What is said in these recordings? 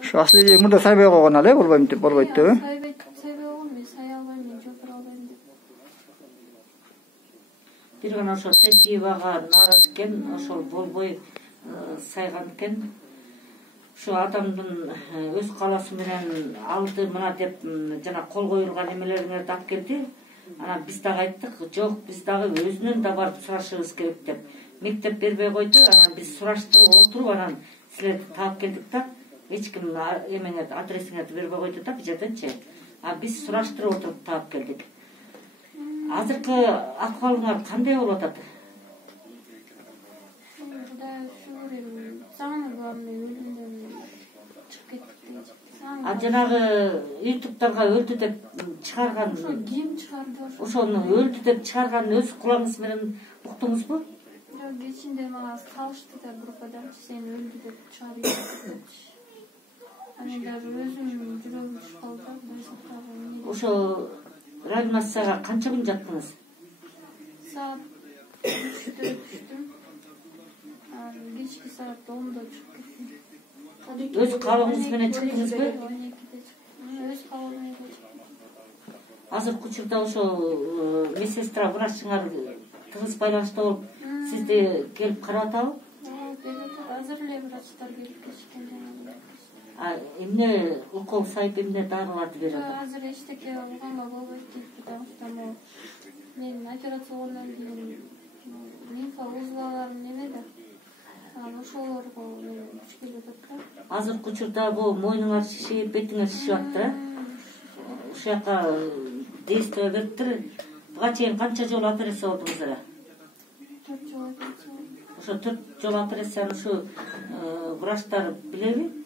Şu asli murda saybay koygan ale bolboyt debi. Saybay koygan men say albayм, men жопур албайм деп. Bir gana ошо Тетиевага нараз экен, ошол болбой сайган экен. Şu adamдын өз каласы менен алды мына деп жана кол коюлган эмелериңерди алып келди. Ana biz dagы айттык, жок, биз дагы өзүнөн да барып сурашыбыз керек деп. Мектеп бербей койду, анан биз сураштырып отуруп, анан силерди таап келдик да. Эч ким эмеңерди, адресиңерди бербей койду да, бул жерденчи. А биз сураштырып отуруп таап келдик. Азыркы акыбалыңар кандай болуп атат? А жанагы ютубтарга өлдү деп чыгарган, Ким чыгарды ошо? ошону өлдү деп чыгарган өз кулагыңыз менен уктуңузбу? Жок, кечинде мага салышты да группада, сен өлдү деп чыгарып. Анан дагы өзүм жүрөгүм чыккалды да, байсактагы. Ошо реанимацияга канча күн жаттыңыз? Саат 3'te түштүм. Кечки саат 10'da чыгып кеттим. Өз каалооңуз менен чыктыңызбы? Өз каалоом менен чыктым. Азыркы учурда ошо медсестра врачыңар тыгыз байланышта болуп, сизди келип карап атабы? Азыр эле врачтар келип кетишкен жана. Эмне укол сайып эмне дарыларды берип атат? Азыр эчтеке алганга болбойт дейт, потому что мен операциялардан кийин лимфа узлаларым немеде. Ошолорго мен күч келип атат да. Азыркы учурда бул мойнуңар шишип, бетиңер шишип атты, ушул жака действие бериптир. Буга чейин канча жолу операция болдуңуздар? 4 жолу операция. Ошо 4 жолу операцияны ушу врачтар билеби?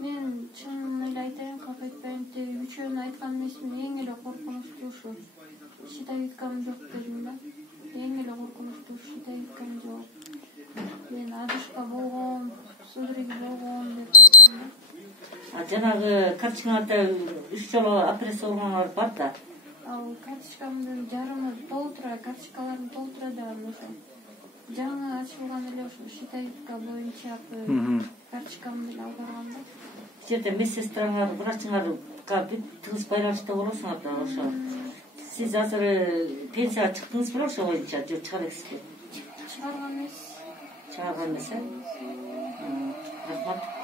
Мен чын эле айтайын, кап айтпайм, үчөөнү айткан эмесмин, эң эле коркунучтуу ушу. Щитовидкам жок дедим да. Эң эле коркунучтуу щитовидкам жок. Мен адышка болгон, судороги болгон деп айткам да. Жанагы карточкаңарда 3 жолу операция болгоңор бар да. Ал карточкамдын жарымы толтура, карточкаларым толтура дагы ошо. Жаңы ачылган эле ошо щитовидка боюнча карточкам менен алып баргам да. Жерде медсестраңар, врачыңарга бүт тыгыз байланышта болосуңар да ошо. Сиз азыр пенсияга чыктыңыз беле ошо боюнча, же чыгар эксизби? Чыгарган эмес. Чыгарган эмес, Рахмат.